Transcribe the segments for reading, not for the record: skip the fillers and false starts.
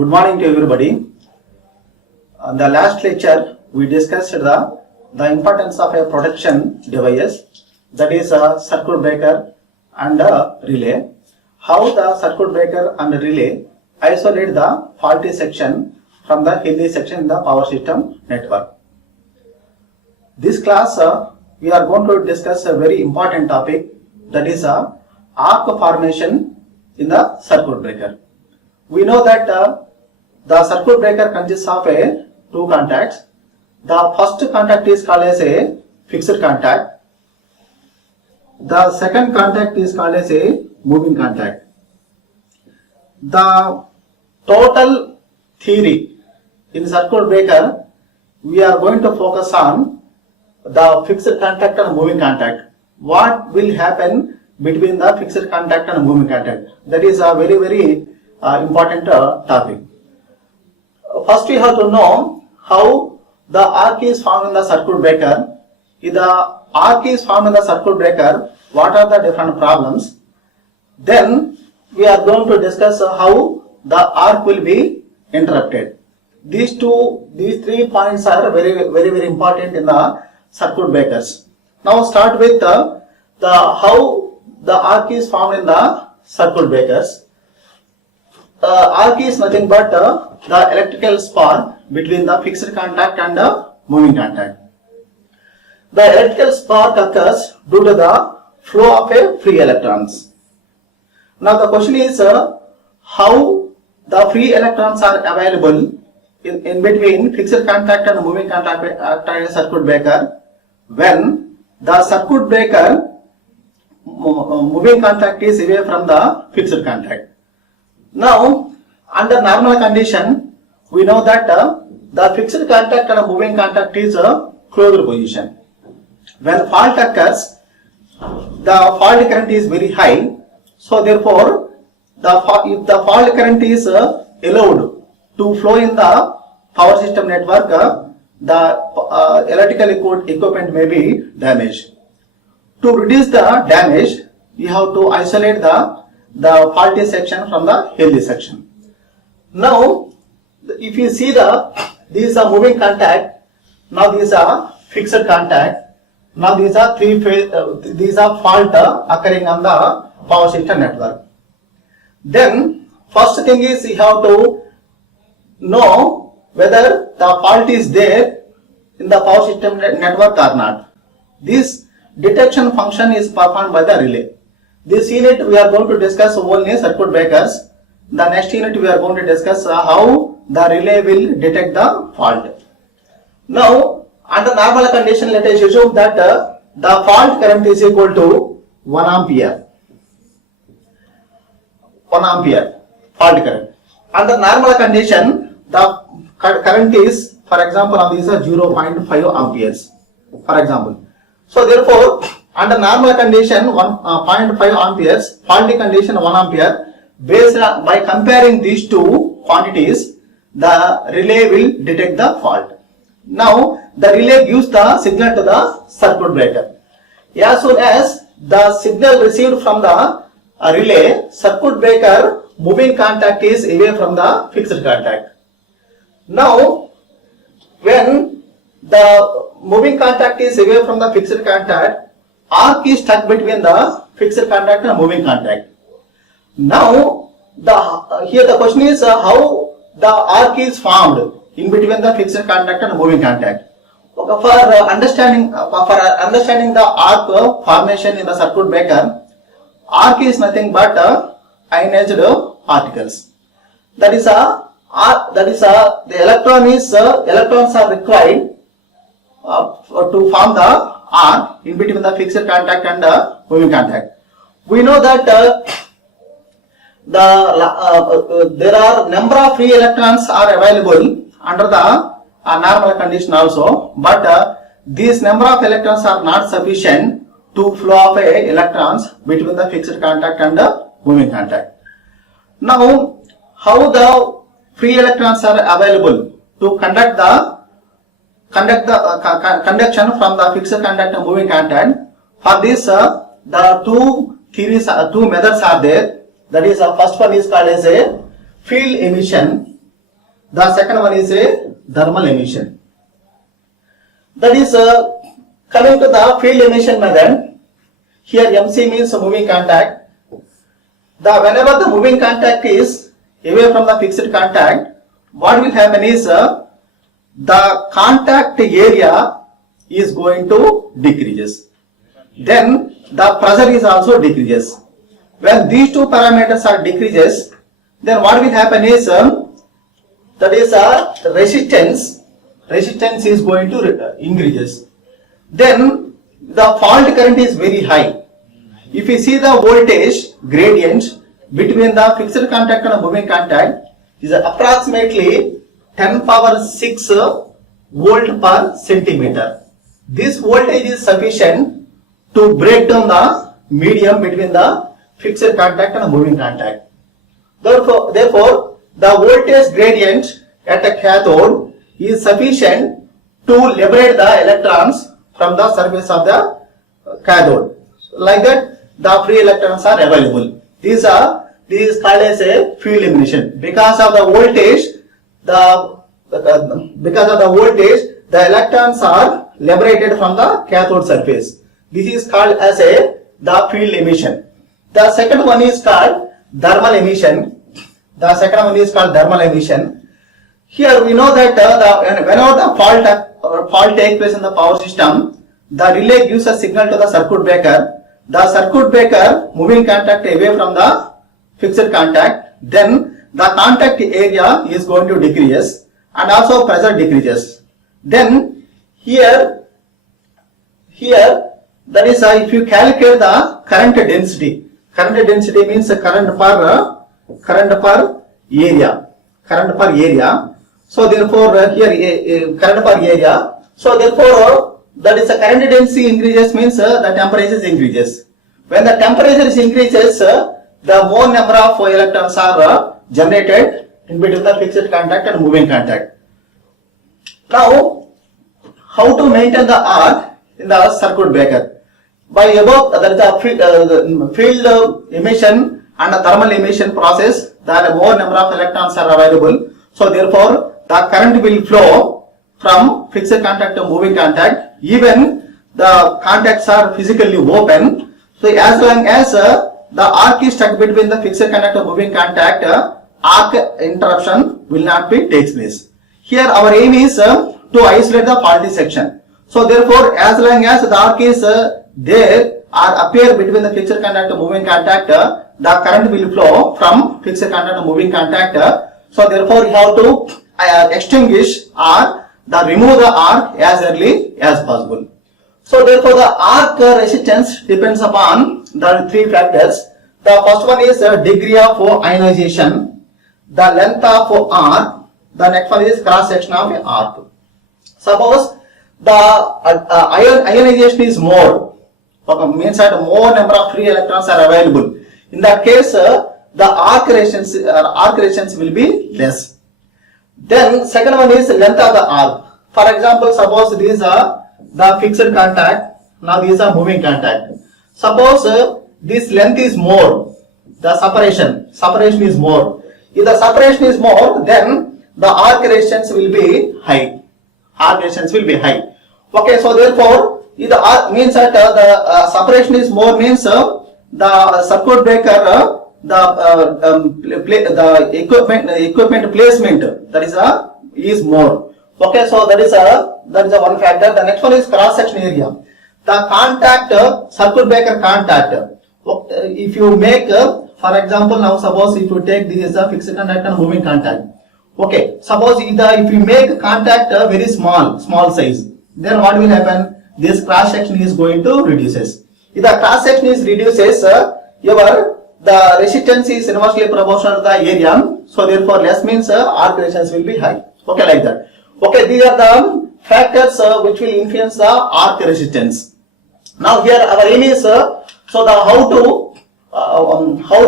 Good morning to everybody. In the last lecture, we discussed the importance of a protection device, that is a circuit breaker and a relay. How the circuit breaker and relay isolate the faulty section from the healthy section in the power system network. This class, we are going to discuss a very important topic, that is arc formation in the circuit breaker. We know that the circuit breaker consists of two contacts. The first contact is called as a fixed contact. The second contact is called as a moving contact. The total theory in circuit breaker, we are going to focus on the fixed contact and moving contact. What will happen between the fixed contact and moving contact? That is a very important topic. First, we have to know how the arc is formed in the circuit breaker. If the arc is formed in the circuit breaker, what are the different problems? Then we are going to discuss how the arc will be interrupted. These three points are very important in the circuit breakers. Now start with the how the arc is formed in the circuit breakers. Arc is nothing but the electrical spark between the fixed contact and the moving contact. The electrical spark occurs due to the flow of free electrons. Now the question is how the free electrons are available in between fixed contact and moving contact in a circuit breaker when the circuit breaker moving contact is away from the fixed contact. Now, under normal condition, we know that the fixed contact and moving contact is a closed position. When fault occurs, the fault current is very high. So therefore, if the fault current is allowed to flow in the power system network, the electrical equipment may be damaged. To reduce the damage, you have to isolate the faulty section from the healthy section. Now, if you see these are moving contact, now these are fixed contact, now these are these are fault occurring on the power system network. Then, first thing is you have to know whether the fault is there in the power system network or not. This detection function is performed by the relay. This unit we are going to discuss only circuit breakers. The next unit we are going to discuss how the relay will detect the fault. Now, under normal condition, let us assume that the fault current is equal to 1 ampere. 1 ampere fault current. Under normal condition, the current is, for example, now these are 0.5 amperes, for example. So therefore, under normal condition 0.5 amperes, faulty condition 1 ampere. By comparing these two quantities, the relay will detect the fault. Now the relay gives the signal to the circuit breaker. As soon as the signal received from the relay, circuit breaker moving contact is away from the fixed contact. Now when the moving contact is away from the fixed contact, arc is stuck between the fixed contact and moving contact. Now, here the question is how the arc is formed in between the fixed contact and moving contact. For understanding the arc formation in the circuit breaker, arc is nothing but ionized particles. That is the electrons are required to form the arc in between the fixed contact and the moving contact. We know that there are number of free electrons are available under the normal condition also, but these number of electrons are not sufficient to flow of electrons between the fixed contact and the moving contact. Now, how the free electrons are available to conduct the conduction from the fixed contact and moving contact? For this, the two methods are there. That is, first one is called as a field emission. The second one is a thermal emission. That is coming to the field emission method. Here MC means moving contact. Whenever the moving contact is away from the fixed contact, what will happen is the contact area is going to decreases. Then the pressure is also decreases. When these two parameters are decreases, then what will happen is that is resistance is going to increases. Then the fault current is very high. If you see the voltage gradient between the fixed contact and moving contact is approximately 10 power 6 volt per centimeter. This voltage is sufficient to break down the medium between the fixed contact and moving contact. Therefore, the voltage gradient at a cathode is sufficient to liberate the electrons from the surface of the cathode. Like that, the free electrons are available. This is called as a field emission. Because of the voltage, the electrons are liberated from the cathode surface. This is called as the field emission. The second one is called thermal emission. Here we know that whenever the fault takes place in the power system, the relay gives a signal to the circuit breaker. The circuit breaker moving contact away from the fixed contact, then the contact area is going to decrease and also pressure decreases. Then here that is if you calculate the current density means current per area. So therefore here current per area. So therefore that is the current density increases means the temperature increases. When the temperature increases, the more number of electrons are generated in between the fixed contact and moving contact. Now, how to maintain the arc in the circuit breaker? By above, there is a field emission and a thermal emission process, that more number of electrons are available. So therefore, the current will flow from fixed contact to moving contact, even the contacts are physically open. So as long as the arc is stuck between the fixed contact and moving contact, arc interruption will not be takes place. Here our aim is to isolate the faulty section. So therefore, as long as the arc is there or appear between the fixed contact and moving contact, the current will flow from fixed contact to moving contact. So therefore, you have to extinguish or remove the arc as early as possible. So therefore, the arc resistance depends upon the three factors. The first one is degree of ionization, the length of arc, the next one is cross section of arc. Suppose the ionization is more, means that more number of free electrons are available. In that case, the arc resistance will be less. Then second one is length of the arc. For example, suppose these are the fixed contact, now these are moving contact. Suppose this length is more, the separation is more. If the separation is more, then the arc resistance will be high. Okay, so therefore, if the arc means that the separation is more means the circuit breaker, the equipment placement, that is more. Okay, so that is one factor. The next one is cross section area. The contact, circuit breaker contact. If you make, for example, now suppose if you take this fixed contact and moving contact. Okay, suppose if you make contact very small size, then what will happen? This cross section is going to reduces. If the cross section is reduces, the resistance is inversely proportional to the area. So therefore, less means arc resistance will be high. Okay, like that. Okay, these are the factors which will influence the arc resistance. Now here our aim is how to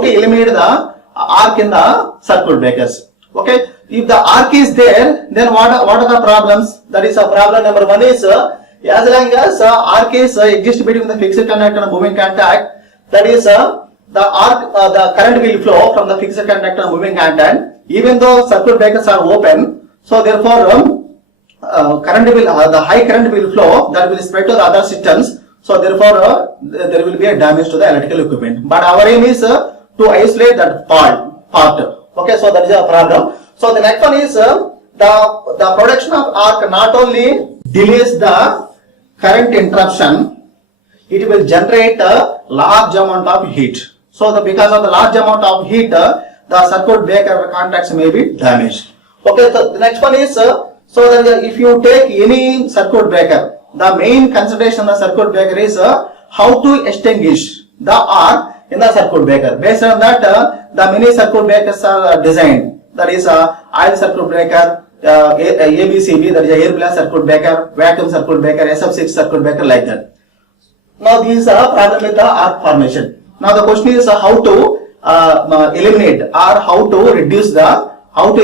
eliminate the arc in the circuit breakers. Okay, if the arc is there, then what are the problems? That is problem number one is as long as arc is exist between the fixed contact and moving contact, that is the the arc, the current will flow from the fixed contact and moving contact, even though circuit breakers are open. So therefore, current will, the high current will flow, that will spread to the other systems. So therefore, there will be a damage to the electrical equipment. But our aim is to isolate that part. Okay, so that is a problem. So the next one is the production of arc not only delays the current interruption, it will generate a large amount of heat. So because of the large amount of heat, the circuit breaker contacts may be damaged. Okay, so the next one is so that if you take any circuit breaker, the main consideration of the circuit breaker is how to extinguish the arc in the circuit breaker. Based on that, the many circuit breakers are designed. That is oil circuit breaker, ABCB, that is air blast circuit breaker, vacuum circuit breaker, SF6 circuit breaker, like that. Now these are problem with the arc formation. Now the question is how to eliminate or how to reduce the arc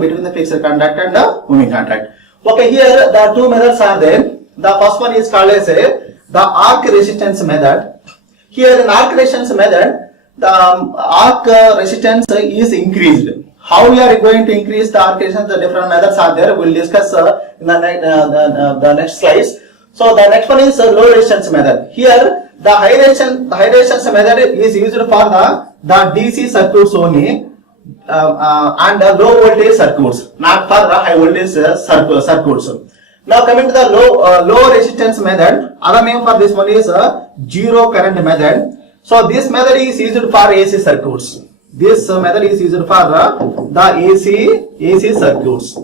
between the fixed contact and the moving contact. Okay, here the two methods are there. The first one is called as the arc resistance method. Here in arc resistance method, the arc resistance is increased. How we are going to increase the arc resistance? The different methods are there. We will discuss in the next slides. So the next one is low resistance method. Here the high resistance method is used for the DC circuits only and low voltage circuits, not for the high voltage circuits. Now coming to the low resistance method, other name for this one is zero current method. So this method is used for AC circuits. This method is used for the AC circuits.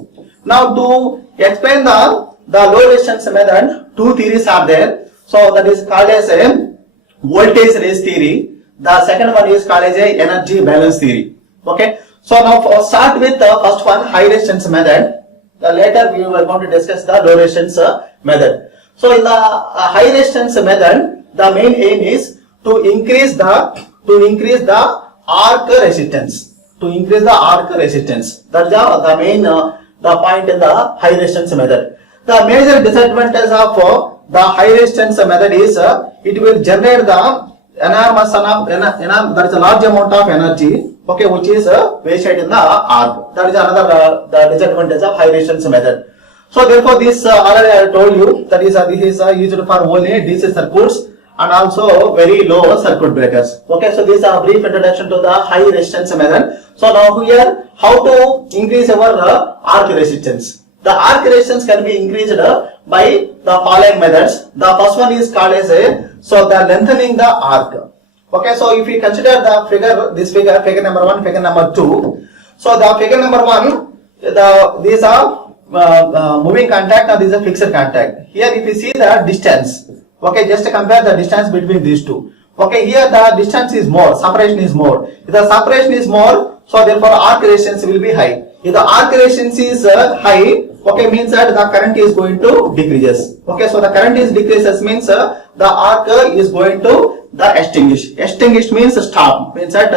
Now to explain the low resistance method, two theories are there. So that is called as a voltage race theory. The second one is called as a energy balance theory. Okay. So now start with the first one, high resistance method. Later we are going to discuss the low resistance method. So in the high resistance method, the main aim is to increase the arc resistance. That's the main the point in the high resistance method. The major disadvantage of the high resistance method is it will generate the enormous there is a large amount of energy, okay, which is wasted in the arc. That is another the disadvantage of high resistance method. So therefore this already I told you, that is this is used for only DC circuits and also very low circuit breakers. Okay, so this is a brief introduction to the high resistance method. So now here how to increase our arc resistance. The arc resistance can be increased by the following methods. The first one is called as the lengthening the arc. Okay, so if we consider the figure number 1, figure number 2. So the figure number 1, these are moving contact and these are fixed contact. Here if you see the distance, okay, just compare the distance between these two. Okay, here the distance is more, separation is more. If the separation is more, so therefore arc resistance will be high. If the arc resistance is high, okay, means that the current is going to decreases. Okay, so the current is decreases means the arc is going to the extinguish. Extinguish means stop. Means that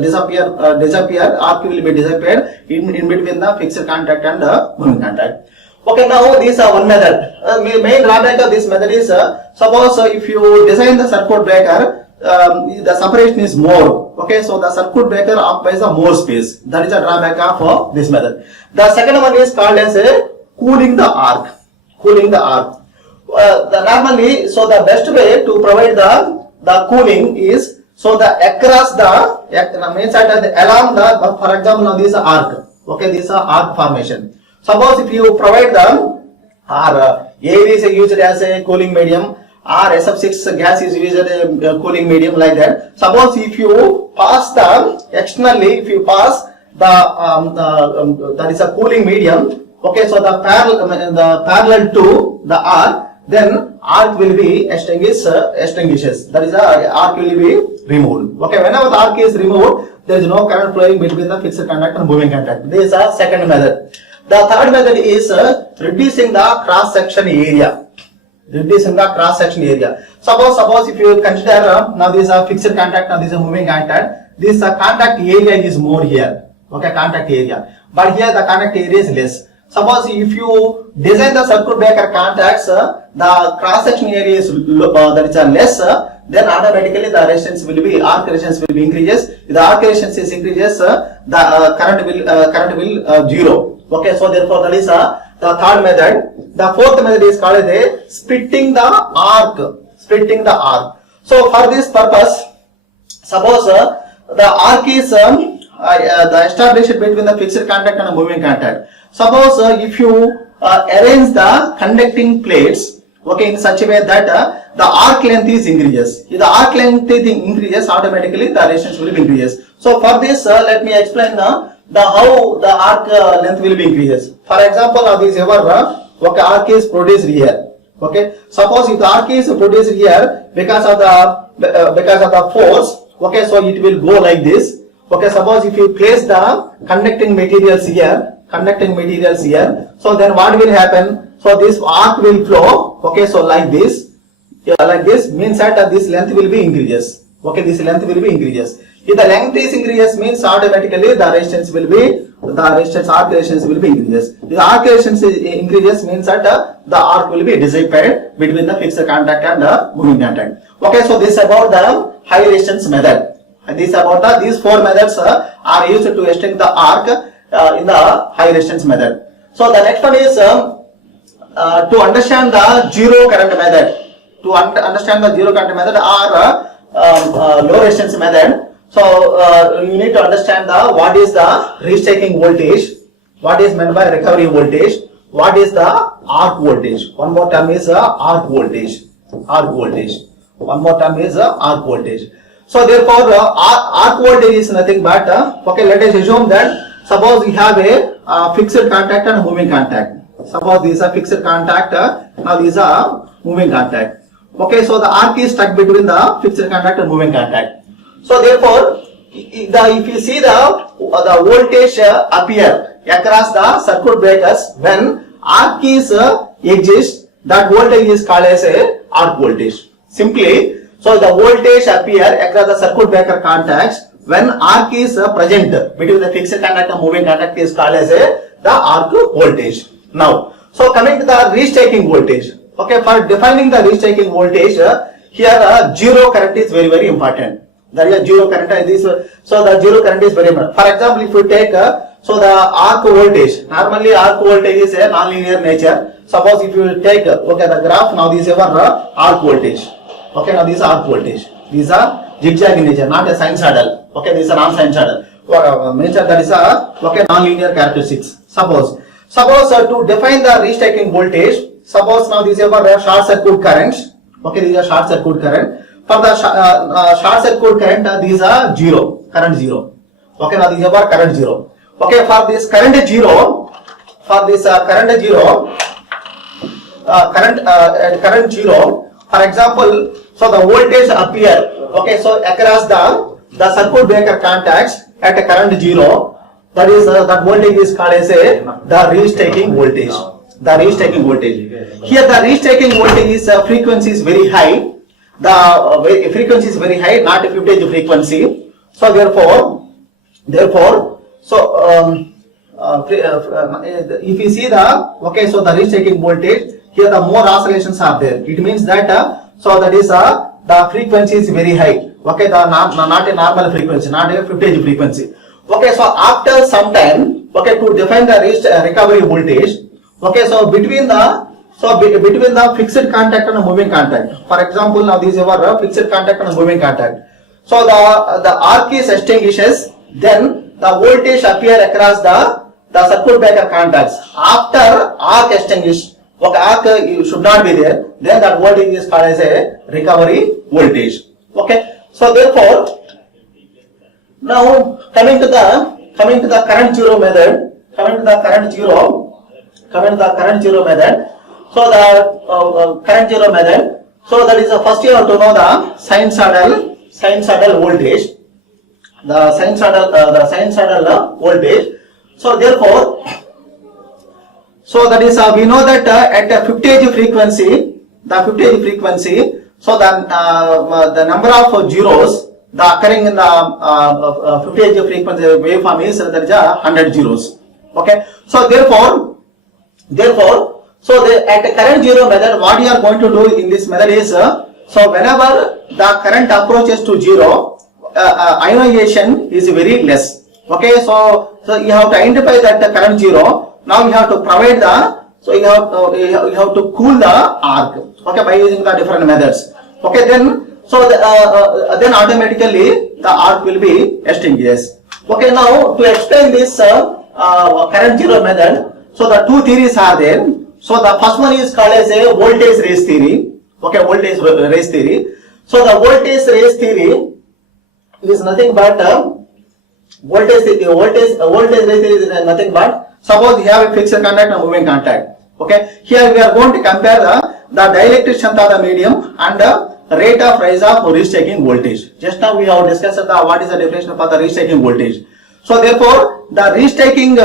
disappear. Arc will be disappeared in between the fixed contact and the moving contact. Okay, now this one method. Main drawback of this method is suppose if you design the circuit breaker, the separation is more. Okay, so the circuit breaker occupies a more space. That is a drawback of this method. The second one is called as cooling the arc. Normally, so the best way to provide the cooling is so the across the means that along the, for example, now this is arc. Okay, this is arc formation. Suppose if you provide air is used as a cooling medium, or SF6 gas is used as a cooling medium, like that. Suppose if you pass externally, if you pass that is a cooling medium, okay, so the parallel to the arc, then arc will be extinguishes. That is arc will be removed. Okay, whenever the arc is removed, there is no current flowing between the fixed contact and moving contact. This is a second method. The third method is reducing the cross section area. Suppose if you consider now this is a fixed contact and this is a moving contact, this contact area is more here. Okay, contact area, but here the contact area is less. Suppose if you design the circuit breaker contacts, the cross section area is that is less, then automatically the resistance will be, arc resistance will be increases. If the arc resistance is increases, the current will zero. Okay, so therefore that is the third method. The fourth method is called as splitting the arc. Splitting the arc. So for this purpose, suppose the arc is the established between the fixed contact and a moving contact. Suppose if you arrange the conducting plates, okay, in such a way that the arc length is increases. If the arc length is increases, automatically the resistance will be increases. So for this, let me explain how the arc length will be increases. For example, this ever okay, arc is produced here. Okay, suppose if the arc is produced here because of the force, okay, so it will go like this. Okay, suppose if you place the conducting materials here, so then what will happen? So this arc will flow. Okay, so like this, like this means that this length will be increases. Okay, this length will be increases. If the length is increases, means automatically the resistance will be, arc resistance will be increases. If the arc resistance increases, means that the arc will be dissipated between the fixed contact and the moving contact. Okay, so this is about the high resistance method. And this about these four methods are used to extend the arc in the high resistance method. So the next one is to understand the zero current method. To understand the zero current method or low resistance method. So you need to understand what is the restaking voltage, what is meant by recovery voltage, what is the arc voltage. One more term is arc voltage. One more term is arc voltage. So therefore, arc voltage is nothing but okay. Let us assume that suppose we have a fixed contact and a moving contact. Suppose these are fixed contact. Now these are moving contact. Okay, so the arc is stuck between the fixed contact and moving contact. So therefore, if you see the voltage appear across the circuit breakers when arc is exists, that voltage is called as a arc voltage. Simply, so the voltage appear across the circuit breaker contacts when arc is present between the fixed contact and moving contact is called as the arc voltage. Now, so coming to the restaking voltage. Okay, for defining the restaking voltage, here zero current is very, very important. There is zero current so the zero current is very important. For example, if you take so the arc voltage, normally arc voltage is a non-linear nature. Suppose if you take okay the graph, now this is our arc voltage. Okay, now these are arc voltage. These are zigzag in nature, not a sinusoidal. Okay, these are non-sinusoidal. Nature that is okay non-linear characteristics. Suppose to define the restaking voltage, suppose now these are short circuit currents. Okay, these are short circuit current. For the short circuit current, these are zero, current zero. Okay, now these are current zero. Okay, for this current zero, current zero, for example, so the voltage appear. Okay, so across the circuit breaker contacts at a current zero, that is that voltage is called as the restaking voltage. The restaking voltage. Here the restaking voltage is frequency is very high. The frequency is very high, not a footage frequency. So therefore, so if you see so the restaking voltage, here the more oscillations are there. It means that so that is the frequency is very high. Okay, not a normal frequency, not a footage frequency. Okay, so after some time, okay, to define the recovery voltage. Okay, so between the fixed contact and a moving contact. For example, now these are fixed contact and a moving contact. So the arc is extinguishes, then the voltage appear across the circuit breaker contacts. After arc extinguish, okay, arc should not be there, then that voltage is called as a recovery voltage. Okay, so therefore, now coming to the current zero method, So the current zero method. So that is the first you have to know the sinusoidal voltage. The sinusoidal voltage. So therefore, so that is we know that at a footage frequency, so the number of zeros the occurring in the footage frequency waveform is that is 100 zeros. Okay. So therefore, Therefore, so at the current zero method, what you are going to do in this method is, so whenever the current approaches to zero, ionization is very less. Okay, so you have to identify that the current zero. Now you have to provide the, so you have to cool the arc. Okay, by using the different methods. Okay, then so then automatically the arc will be extinguished. Okay, now to explain this current zero method, so the two theories are there. So the first one is called as a voltage race theory. Okay, voltage race theory. So the voltage race theory is nothing but voltage race theory is nothing but, suppose you have a fixed contact and moving contact. Okay, here we are going to compare the dielectric strength of the medium and the rate of rise of restaking voltage. Just now we have discussed what is the definition for the restaking voltage. So therefore, the restaking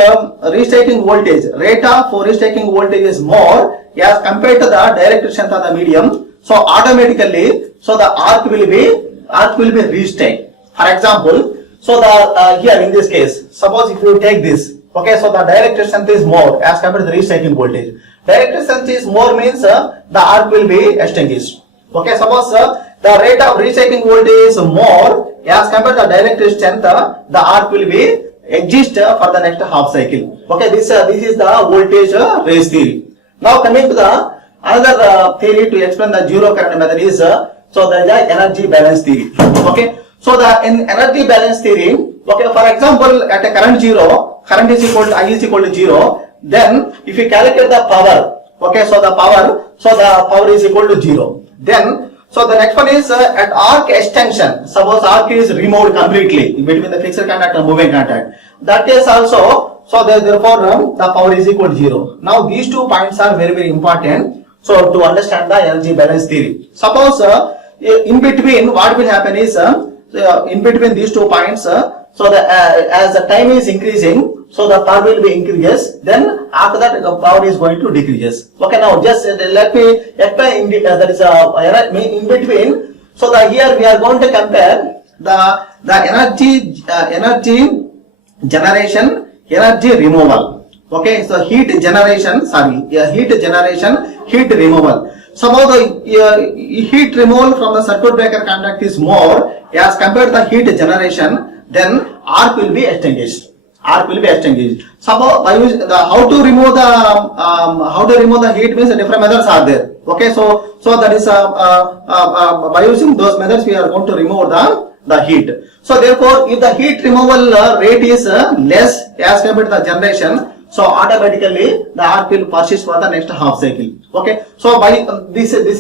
voltage, rate of restaking voltage is more as compared to the dielectric strength of the medium. So automatically, so the arc will be restaked. For example, so the here in this case, suppose if you take this, okay, so the dielectric strength is more as compared to the restaking voltage. Dielectric strength is more means the arc will be extinguished. Okay, suppose the rate of restaking voltage is more as compared to the dielectric strength, the arc will be exist for the next half cycle. Okay, this is the voltage race theory. Now coming to the another theory to explain the zero current method is, so there is the energy balance theory. Okay, so in energy balance theory, okay, for example, at a current zero, current is equal to I is equal to 0, then if you calculate the power, okay, so the power is equal to 0. Then so the next one is at arc extension. Suppose arc is removed completely between the fixed contact and moving contact. That case also, so therefore the power is equal to 0. Now these 2 points are very, very important. So to understand the energy balance theory. Suppose in between, what will happen is in between these 2 points, so as the time is increasing, so the power will be increases. Then after that the power is going to decreases. Okay, now just let me explain that is in between. So here we are going to compare the energy generation, energy removal. Okay, so heat generation, heat removal. Suppose the heat removal from the circuit breaker contact is more as compared to the heat generation, then arc will be extinguished. Suppose by using how to remove the heat means different methods are there. Okay, so that is by using those methods we are going to remove the heat. So therefore, if the heat removal rate is less as compared to the generation, so automatically the arc will persist for the next half cycle. Okay, so by this is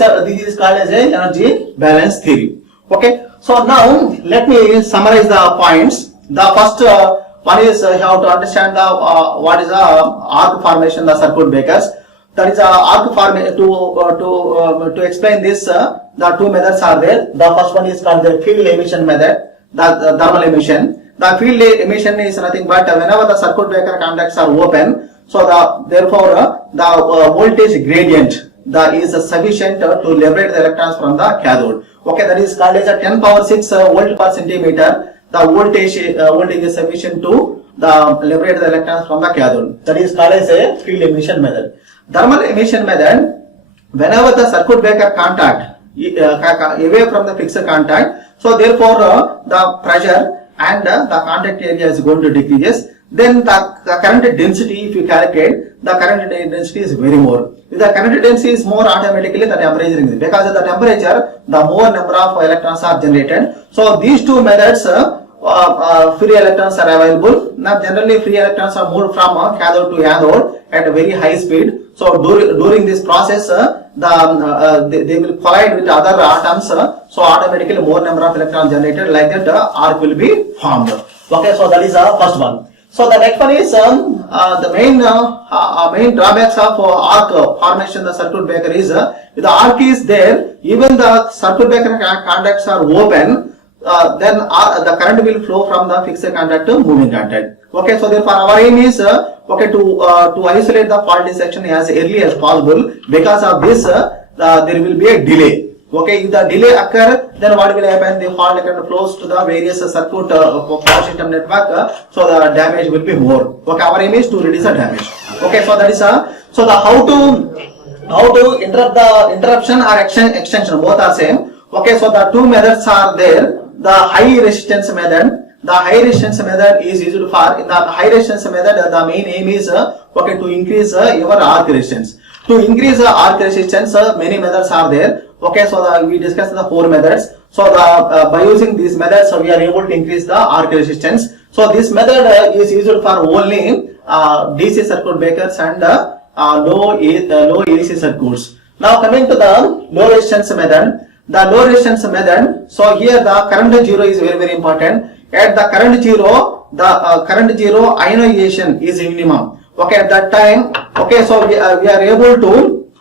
called as a energy balance theory. Okay, so now let me summarize the points. The first one is you have to understand the what is the arc formation, the circuit breakers. That is arc formation. To explain this, the 2 methods are there. The first one is called the field emission method, the thermal emission. The field emission is nothing but whenever the circuit breaker contacts are open, so therefore the voltage gradient is sufficient to liberate the electrons from the cathode. Okay, that is called as a 10 power 6 volt per centimeter. The voltage is sufficient to liberate the electrons from the cathode. That is called as a field emission method. Thermal emission method, whenever the circuit breaker contact away from the fixed contact, so therefore the pressure and the contact area is going to decrease. Then the current density, if you calculate, the current density is very more. If the current density is more, automatically the temperature increases. Because of the temperature, the more number of electrons are generated. So these 2 methods, free electrons are available. Now generally free electrons are moved from cathode to anode at a very high speed. So during this process, they will collide with other atoms. So automatically more number of electrons generated, like that arc will be formed. Okay, so that is the first one. So the next one is the main drawbacks of arc formation. The circuit breaker is if the arc is there, even the circuit breaker contacts are open, then the current will flow from the fixed contact to moving contact. Okay, so therefore our aim is okay to isolate the faulty section as early as possible. Because of this, there will be a delay. Okay, if the delay occur, then what will happen? The fault current flows to the various circuit power system network, so the damage will be more. Okay, our aim is to reduce the damage. Okay, so that is So the how to interrupt the interruption or extension, both are same. Okay, so the two methods are there. The high resistance method. The high resistance method is used for, in the high resistance method, the main aim is okay, to increase your arc resistance. To increase the arc resistance, many methods are there. Okay, so we discussed the 4 methods. So by using these methods, we are able to increase the arc resistance. So this method is used for only DC circuit breakers and low AC circuits. Now coming to the low resistance method. The low resistance method. So here the current zero is very, very important. At the current zero, ionization is minimum. Okay, at that time, okay, so we are able to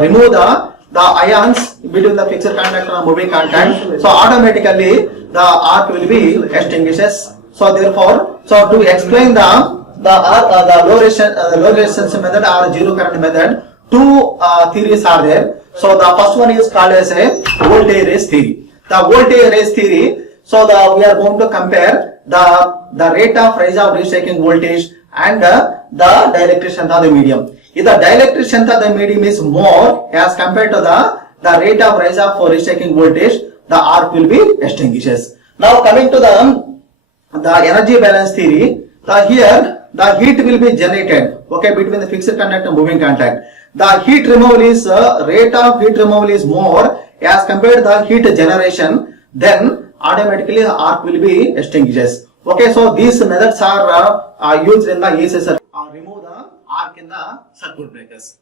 remove the ions between the fixed contact and moving contact. So automatically the arc will be extinguishes. So therefore, so to explain the low resistance method or zero current method, 2 theories are there. So the first one is called as a voltage raise theory. The voltage raise theory. So we are going to compare the rate of rise of reshaping voltage and the dielectric strength of the medium. If the dielectric strength of the medium is more as compared to the rate of rise of reshaping voltage, the arc will be extinguishes. Now coming to the energy balance theory. Here the heat will be generated, okay, between the fixed contact and moving contact. The heat removal is rate of heat removal is more as compared to the heat generation, then automatically the arc will be extinguishes. Okay, so these methods are used in the AC circuit or remove the arc in the circuit breakers.